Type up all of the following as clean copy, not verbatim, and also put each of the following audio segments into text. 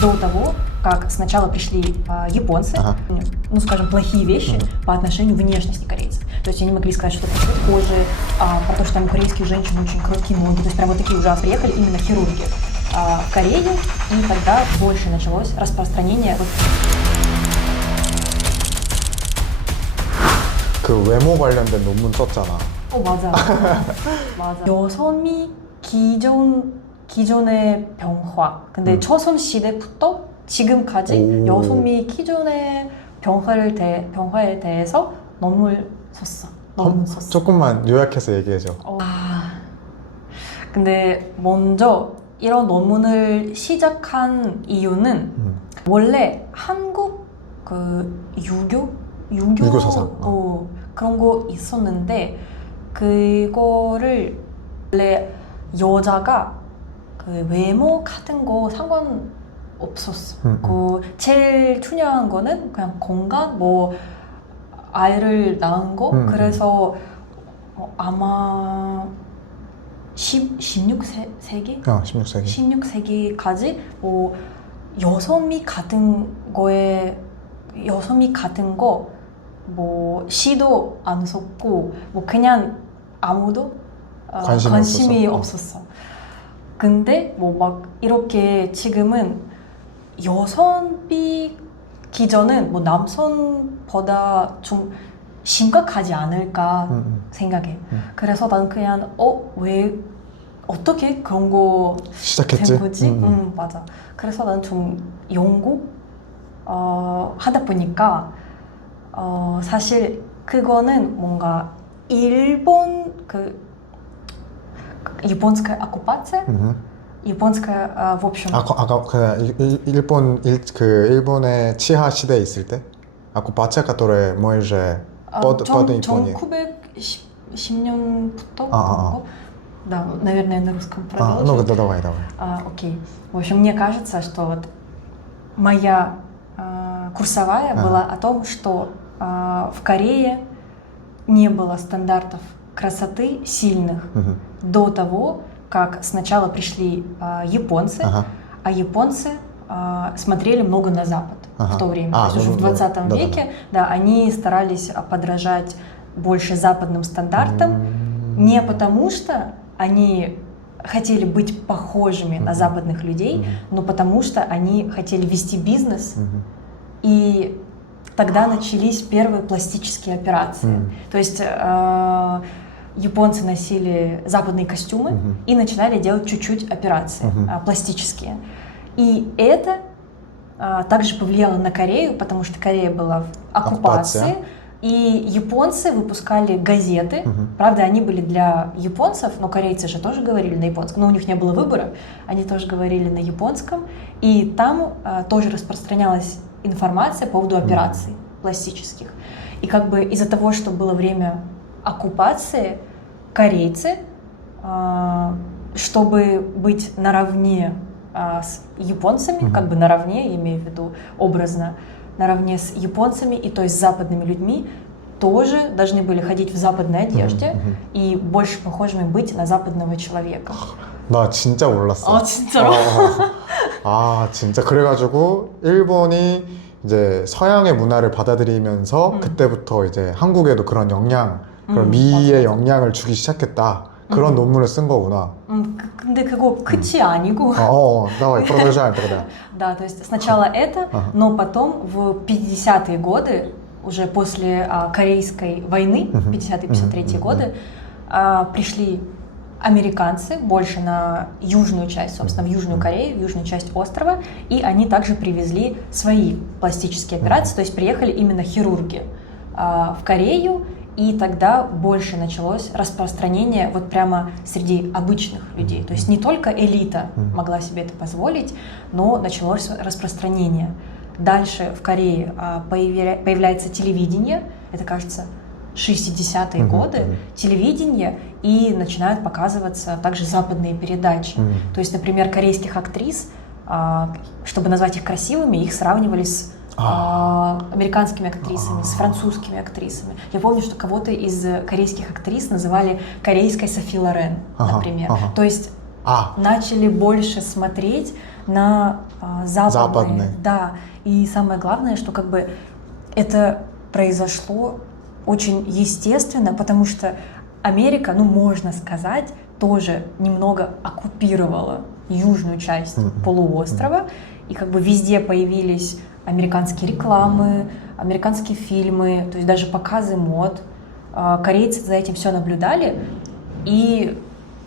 До того, как сначала пришли японцы, ну, скажем, плохие вещи по отношению к внешности корейцев. То есть они могли сказать, что это цвет кожи, про то, что там у корейских женщин очень короткие ноги, то есть прям вот такие ужасные. Приехали именно хирурги в Корею, и тогда больше началось распространение. 그 외모 관련된 논문 썼잖아. 맞아. 맞아. 여성이 기존의 병화. 근데 조선 시대부터 지금까지 여성이 기존의 병화에 대해서 논문을 썼어. 조금만 요약해서 얘기해줘. 근데 먼저 이런 논문을 시작한 이유는 원래 한국 그 유교 사상 그런 거 있었는데 그거를 원래 여자가 그 외모 같은 거 상관없었어. 그 제일 중요한 거는 그냥 건강, 뭐 아이를 낳은 거. 그래서 아마 16세기? 16세기까지 뭐 여성미 같은 거 뭐 시도 안 썼고 뭐 그냥 아무도 관심이 없었어. 근데 뭐 막 이렇게 지금은 여성비 기준은 뭐 남성보다 좀 심각하지 않을까 생각해. 그래서 난 그냥 왜 어떻게 그런 거 시작했지? 된 거지? 맞아. 그래서 난 좀 연구 하다 보니까 사실 그거는 뭔가 일본 японская оккупация, японская в общем. 아까 일본의 치하 시대에 있을 때, оккупация, которая мы же под Японией. 1910년부터 Да, наверное, на русском продолжу. Ну, давай. Окей. В общем, мне кажется, что вот моя курсовая была о том, что в Корее не было стандартов красоты сильных до того, как сначала пришли японцы, а японцы смотрели много на Запад в то время. То есть уже в 20 веке они старались подражать больше западным стандартам, не потому что они хотели быть похожими на западных людей, но потому что они хотели вести бизнес, и тогда начались первые пластические операции. То есть японцы носили западные костюмы и начинали делать чуть-чуть операции пластические. И это также повлияло на Корею, потому что Корея была в оккупации. И японцы выпускали газеты, правда, они были для японцев, но корейцы же тоже говорили на японском, но у них не было выбора, они тоже говорили на японском, и там тоже распространялась информация по поводу операций пластических. И как бы из-за того, что было время оккупации, корейцы, чтобы быть наравне с японцами, как бы наравне, я имею в виду образно, наравне с японцами и то есть с западными людьми, тоже должны были ходить в западной одежде и больше похожими быть на западного человека. 나 진짜 몰랐어. 진짜로? 진짜 그래가지고 일본이 이제 서양의 문화를 받아들이면서 그때부터 이제 한국에도 그런 그런 미의 영향을 주기 시작했다. 그런 논문을 쓴 거구나. 근데 그거 끝이 아니고. давай, продолжаем тогда. Да, то есть сначала это, но потом в 50-е годы, уже после Корейской войны, 50-53 годы, пришли американцы больше на южную часть, собственно, в Южную Корею, в южную часть острова, и они также привезли свои пластические операции, то есть приехали именно хирурги в Корею, и тогда больше началось распространение вот прямо среди обычных людей. То есть не только элита могла себе это позволить, но началось распространение. Дальше в Корее появляется телевидение, это, кажется, 60-е годы, телевидение, и начинают показываться также западные передачи. То есть, например, корейских актрис, чтобы назвать их красивыми, их сравнивали с американскими актрисами, с французскими актрисами. Я помню, что кого-то из корейских актрис называли корейской Софи Лорен, например. То есть начали больше смотреть на западные. Западные. Да, и самое главное, что как бы это произошло очень естественно, потому что Америка, ну можно сказать, тоже немного оккупировала южную часть полуострова, и как бы везде появились американские рекламы, американские фильмы, то есть даже показы мод. Корейцы за этим все наблюдали, и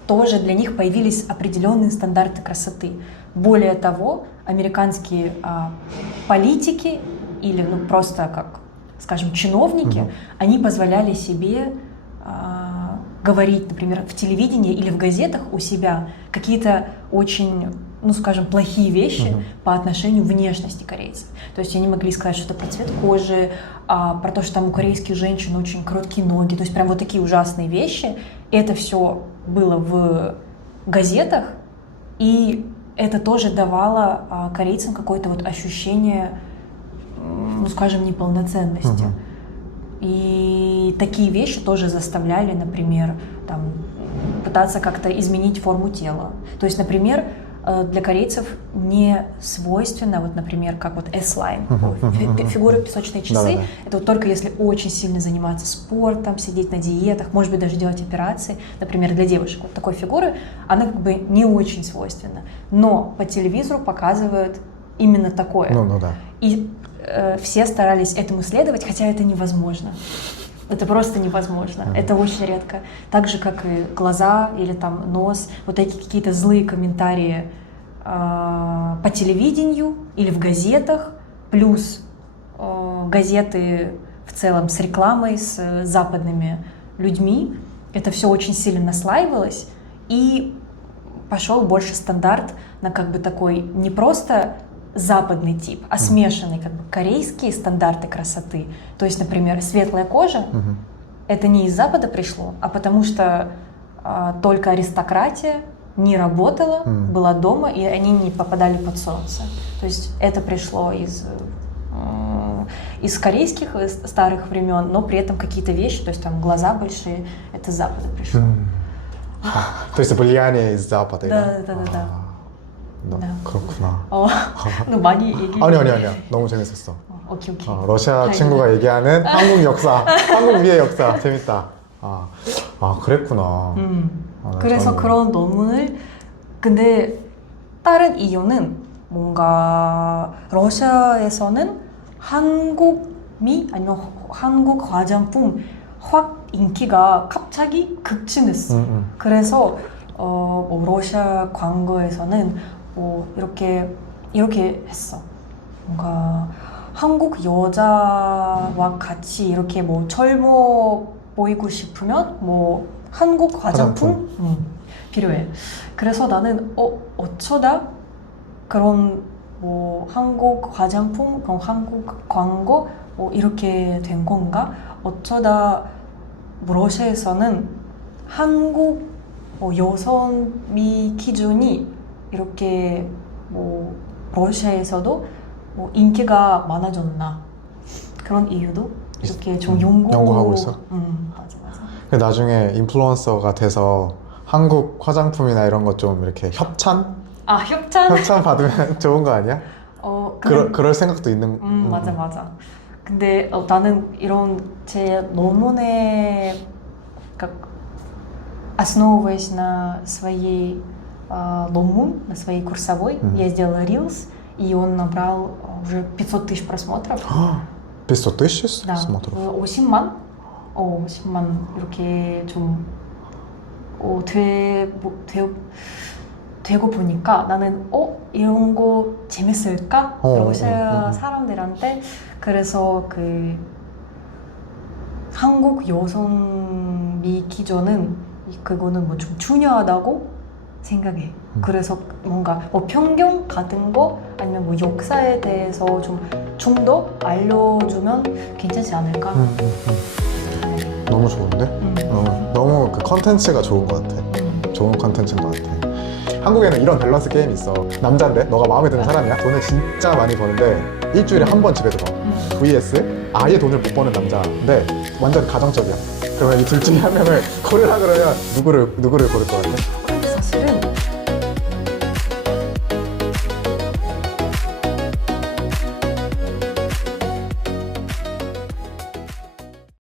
тоже для них появились определенные стандарты красоты. Более того, американские политики или ну, просто как, скажем, чиновники, они позволяли себе говорить, например, в телевидении или в газетах у себя какие-то очень, ну, скажем, плохие вещи по отношению к внешности корейцев. То есть они могли сказать что-то про цвет кожи, про то, что там у корейских женщин очень короткие ноги, то есть прям вот такие ужасные вещи. Это все было в газетах, и это тоже давало корейцам какое-то вот ощущение, ну, скажем, неполноценности. И такие вещи тоже заставляли, например, там, пытаться как-то изменить форму тела. То есть, например, для корейцев не свойственно, вот, например, как вот S-line, фигуры песочные часы. Это вот только если очень сильно заниматься спортом, сидеть на диетах, может быть, даже делать операции. Например, для девушек вот такой фигуры, она как бы не очень свойственна. Но по телевизору показывают именно такое. Да. И все старались этому следовать, хотя это невозможно. Это просто невозможно. Это очень редко. Так же, как и глаза или там нос, вот такие какие-то злые комментарии по телевидению или в газетах, плюс газеты в целом с рекламой, с западными людьми. Это все очень сильно наслаивалось, и пошел больше стандарт на как бы такой не просто западный тип, а смешанный как бы корейские стандарты красоты. То есть, например, светлая кожа это не из Запада пришло, а потому что только аристократия не работала, была дома, и они не попадали под солнце. То есть это пришло из корейских старых времен, но при этом какие-то вещи, то есть там глаза большие, это с Запада пришло. То есть влияние из Запада. Да. 네, 그렇구나. 너 많이 얘기해. 아니야. 너무 재밌었어. 오케이. 러시아 친구가 얘기하는 한국 역사, 한국 미의 역사 재밌다. 그랬구나. 그래서 그런 논문을 근데 다른 이유는 뭔가 러시아에서는 한국미 아니면 한국 화장품 확 인기가 갑자기 급증했어. 그래서 뭐 러시아 광고에서는 뭐 이렇게 했어. 뭔가 한국 여자와 같이 이렇게 뭐 젊어 보이고 싶으면 뭐 한국 화장품 필요해. 그래서 나는 어쩌다 그런 뭐 한국 화장품, 한국 광고 뭐 이렇게 된 건가? 어쩌다 뭐 러시아에서는 한국 여성미 기준이 이렇게 뭐 러시아에서도 뭐 인기가 많아졌나 그런 이유도 이렇게 좀 연구하고 있어? 맞아. 나중에 인플루언서가 돼서 한국 화장품이나 이런 거 좀 이렇게 협찬? 협찬 받으면 좋은 거 아니야? 그럴 생각도 있는. 맞아. 근데 나는 이런 제 논문에 основываясь на своей 논문, на своей курсовой, я сделала Reels, и он набрал уже 500 тысяч просмотров. 500 тысяч 네, просмотров? 50만? 50만 이렇게 좀 되고 보니까 나는 이런 거 재밌을까? 러시아 사람들한테. 그래서 그 한국 여성미 기준은 그거는 뭐 좀 중요하다고 생각해. 그래서 뭔가 뭐 편견 같은 거 아니면 뭐 역사에 대해서 좀 더 알려주면 괜찮지 않을까? 너무 좋은데? 너무 그 컨텐츠가 좋은 것 같아. 좋은 컨텐츠인 것 같아. 한국에는 이런 밸런스 게임이 있어. 남자인데 너가 마음에 드는 사람이야. 돈을 진짜 많이 버는데 일주일에 한 번 집에 들어. vs 아예 돈을 못 버는 남자인데 완전 가정적이야. 그러면 이 둘 중에 한 명을 고르라 그러면 누구를 고를 것 같아?